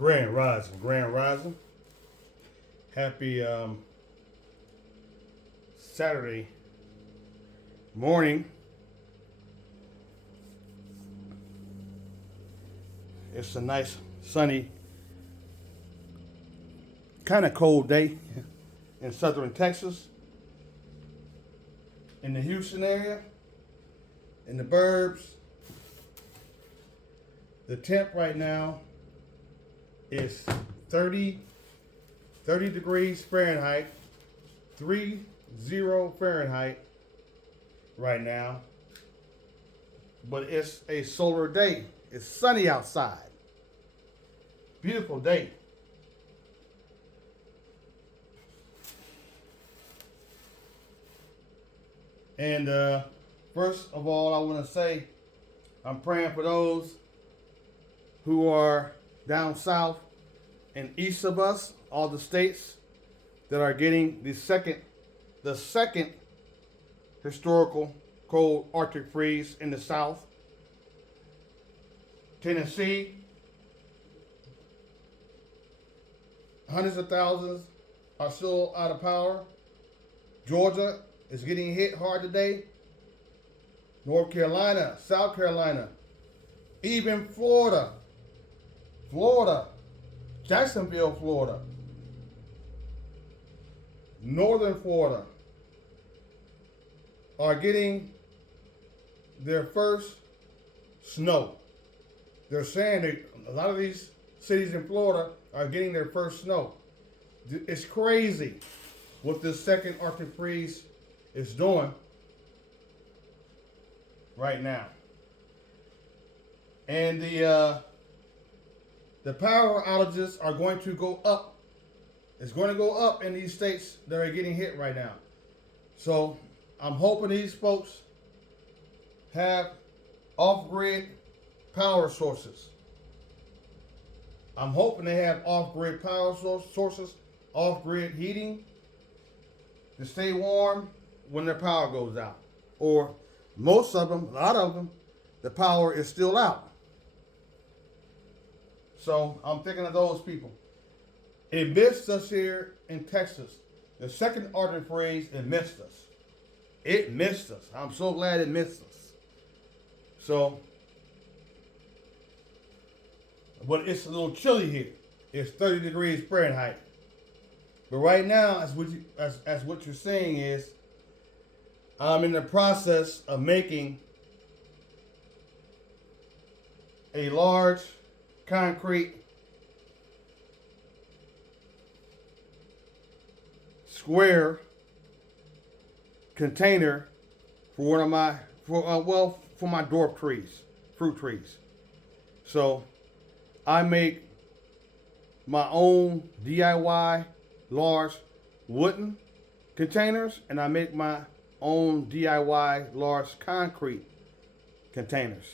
Grand Rising, Grand Rising. Happy Saturday morning. It's a nice, sunny, kind of cold day in southern Texas, in the Houston area, in the burbs. The temp right now is 30 degrees Fahrenheit, 30 Fahrenheit right now. But it's a solar day. It's sunny outside. Beautiful day. And first of all, I want to say I'm praying for those who are down south and east of us, all the states that are getting the second historical cold Arctic freeze in the south. Tennessee, hundreds of thousands are still out of power. Georgia is getting hit hard today. North Carolina, South Carolina, even Florida, Jacksonville, Florida, Northern Florida are getting their first snow. They're saying that a lot of these cities in Florida are getting their first snow. It's crazy what this second Arctic freeze is doing right now. And the power outages are going to go up. It's going to go up in these states that are getting hit right now. So I'm hoping these folks have off-grid power sources. I'm hoping they have off-grid power sources, off-grid heating to stay warm when their power goes out. Or most of them, a lot of them, the power is still out. So I'm thinking of those people. It missed us here in Texas. The second Arctic freeze, it missed us. It missed us. I'm so glad it missed us. So, but it's a little chilly here. It's 30 degrees Fahrenheit. But right now, as what you're saying is, I'm in the process of making a large concrete square container for one of my for my dwarf trees, fruit trees. So I make my own DIY large wooden containers, and I make my own DIY large concrete containers.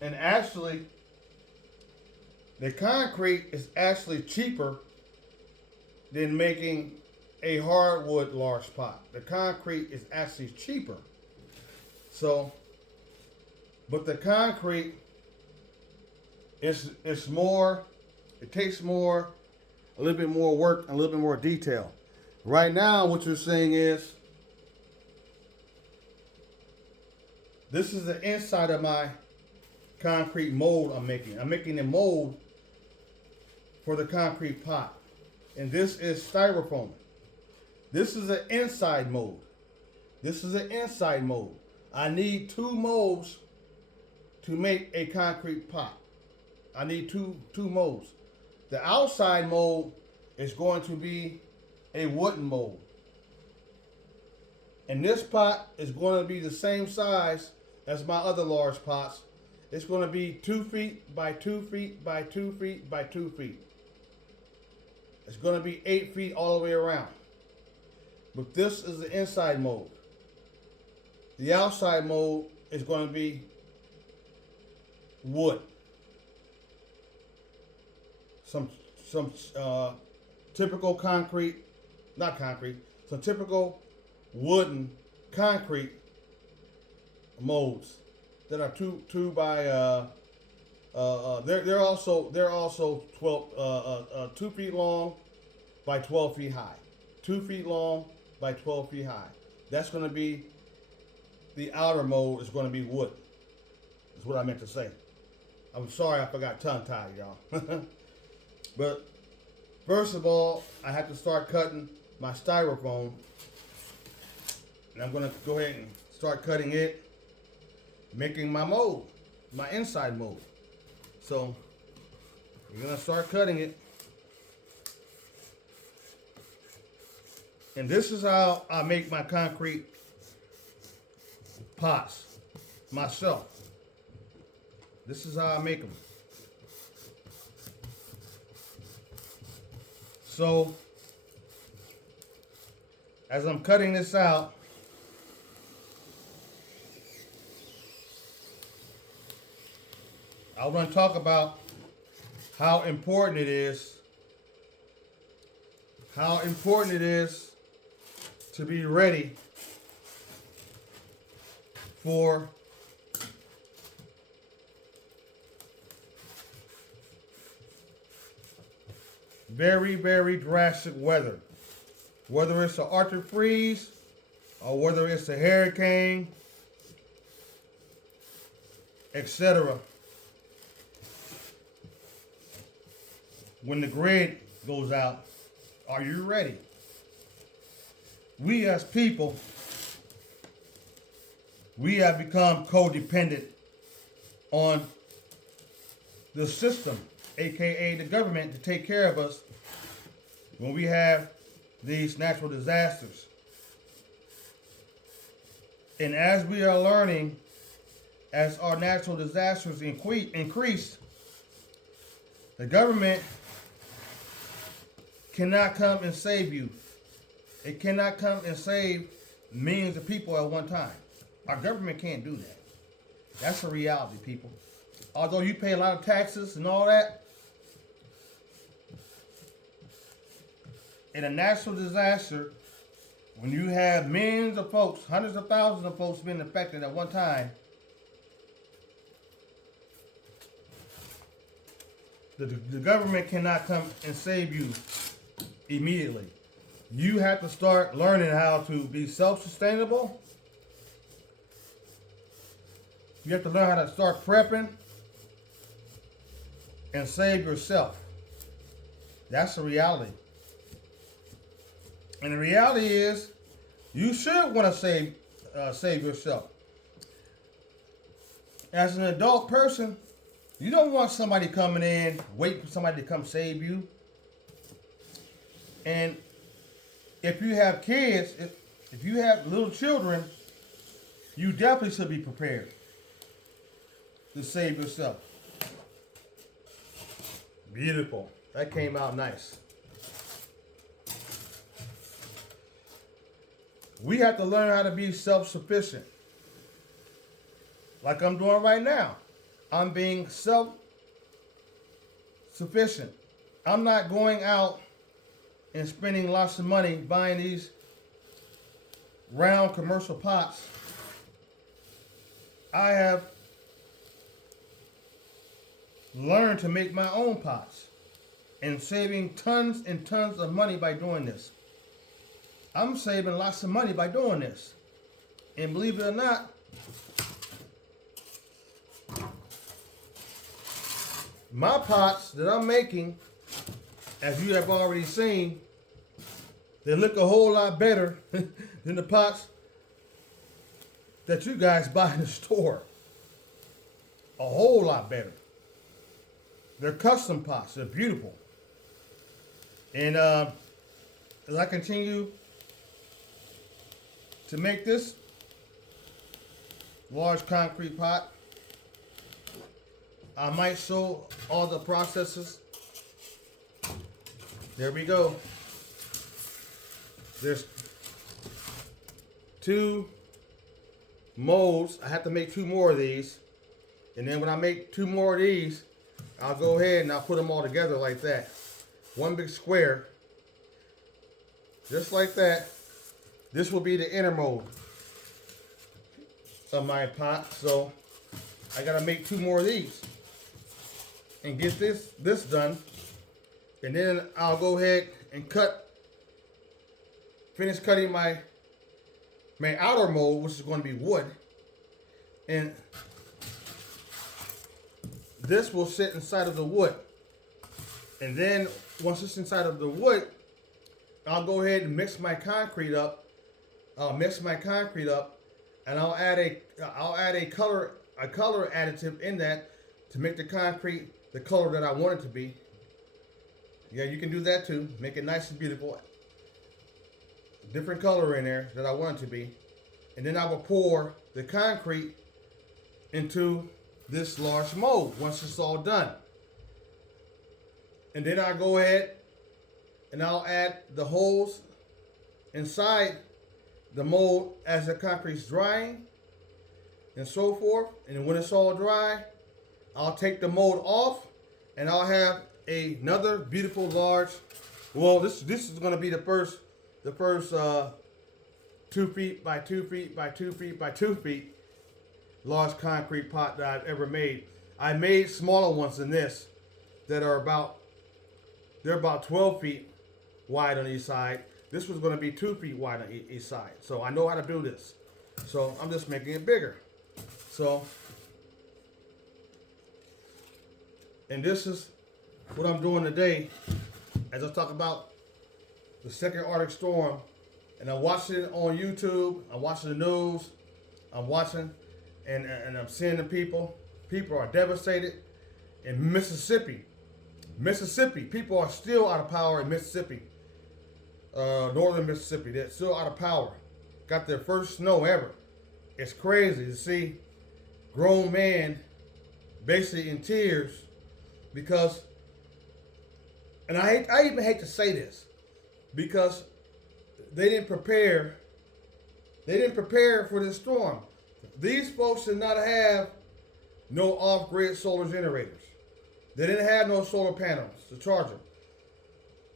And actually, the concrete is actually cheaper than making a hardwood large pot. The concrete is actually cheaper. So, but the concrete is more, it takes more, a little bit more work, a little bit more detail. Right now, what you're saying is, this is the inside of my concrete mold I'm making. I'm making a mold for the concrete pot. And this is styrofoam. This is an inside mold. This is an inside mold. I need two molds to make a concrete pot. I need two molds. The outside mold is going to be a wooden mold. And this pot is going to be the same size as my other large pots. It's going to be 2 feet by 2 feet by 2 feet by 2 feet. It's going to be 8 feet all the way around. But this is the inside mold. The outside mold is going to be wood. Some typical concrete, not concrete, some typical wooden concrete molds that are two by They're also 2 feet long by 12 feet high. 2 feet long by 12 feet high. That's going to be the outer mold is going to be wood. That's what I meant to say. I'm sorry I forgot tongue tied, y'all. But first of all, I have to start cutting my styrofoam. And I'm going to go ahead and start cutting it, making my mold, my inside mold. So we're going to start cutting it. And this is how I make my concrete pots myself. This is how I make them. So as I'm cutting this out, I want to talk about how important it is to be ready for very, very drastic weather. Whether it's an Arctic freeze or whether it's a hurricane, etc. When the grid goes out, are you ready? We as people, we have become codependent on the system, aka the government, to take care of us when we have these natural disasters. And as we are learning, as our natural disasters increase, the government cannot come and save you. It cannot come and save millions of people at one time. Our government can't do that. That's a reality, people. Although you pay a lot of taxes and all that, in a natural disaster, when you have millions of folks, hundreds of thousands of folks being affected at one time, the government cannot come and save you immediately. You have to start learning how to be self-sustainable. You have to learn how to start prepping and save yourself. That's the reality. And the reality is, you should want to save yourself. As an adult person, you don't want somebody coming in, waiting for somebody to come save you. And if you have kids, if you have little children, you definitely should be prepared to save yourself. Beautiful. That came out nice. We have to learn how to be self-sufficient. Like I'm doing right now. I'm being self-sufficient. I'm not going out and spending lots of money buying these round commercial pots. I have learned to make my own pots and saving tons and tons of money by doing this. I'm saving lots of money by doing this. And believe it or not, my pots that I'm making, as you have already seen, they look a whole lot better than the pots that you guys buy in the store. A whole lot better. They're custom pots. They're beautiful. And as I continue to make this large concrete pot, I might show all the processes. There we go. There's 2 molds. I have to make 2 more of these. And then when I make 2 more of these, I'll go ahead and I'll put them all together like that. One big square. Just like that. This will be the inner mold of my pot. So I gotta make 2 more of these. and get this done. And then I'll go ahead and finish cutting my outer mold, which is going to be wood. And this will sit inside of the wood. And then once it's inside of the wood, I'll go ahead and mix my concrete up. And I'll add a color additive in that to make the concrete the color that I want it to be. Yeah, you can do that too. Make it nice and beautiful. Different color in there that I want it to be. And then I will pour the concrete into this large mold once it's all done. And then I'll go ahead and I'll add the holes inside the mold as the concrete's drying and so forth. And when it's all dry, I'll take the mold off and I'll have another beautiful large, well, this is going to be the first 2 feet by 2 feet by 2 feet by 2 feet large concrete pot that I've ever made. I made smaller ones than this that are about 12 feet wide on each side. This was going to be 2 feet wide on each side. So I know how to do this. So I'm just making it bigger. So, and this is what I'm doing today as I talk about the second Arctic storm. And I'm watching it on YouTube. I'm watching the news. I'm watching and I'm seeing the people. People are devastated in Mississippi. People are still out of power in Mississippi. Northern Mississippi, they're still out of power. Got their first snow ever. It's crazy to see grown men basically in tears because, and I even hate to say this, because they didn't prepare for this storm. These folks did not have no off-grid solar generators. They didn't have no solar panels to charge them.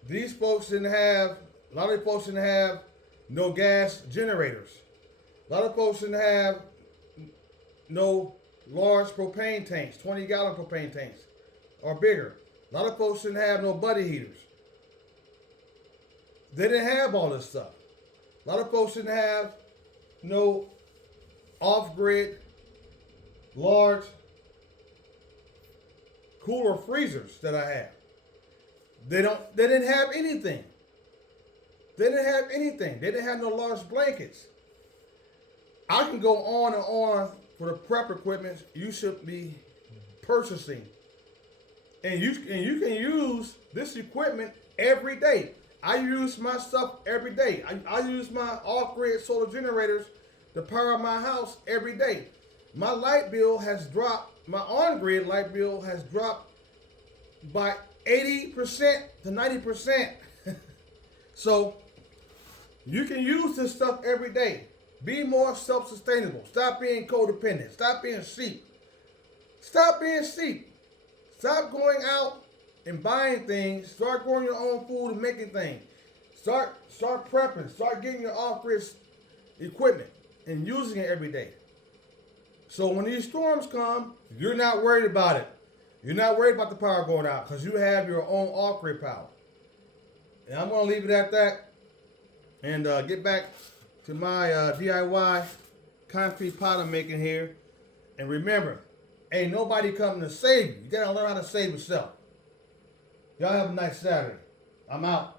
These folks didn't have, a lot of folks didn't have no gas generators. A lot of folks didn't have no large propane tanks, 20-gallon propane tanks or bigger. A lot of folks didn't have no buddy heaters. They didn't have all this stuff. A lot of folks didn't have no off-grid large cooler freezers that I have. They didn't have anything. They didn't have no large blankets. I can go on and on for the prep equipment you should be purchasing. And you can use this equipment every day. I use my stuff every day. I use my off-grid solar generators to power my house every day. My light bill has dropped, my on-grid light bill has dropped by 80% to 90%. So you can use this stuff every day. Be more self-sustainable. Stop being codependent. Stop being sheep. Stop being sheep. Stop going out and buying things. Start growing your own food and making things. Start prepping. Start getting your off-grid equipment and using it every day. So when these storms come, you're not worried about it. You're not worried about the power going out because you have your own off-grid power. And I'm going to leave it at that and get back to my DIY concrete pot I'm making here. And remember, ain't nobody coming to save you. You got to learn how to save yourself. Y'all have a nice Saturday. I'm out.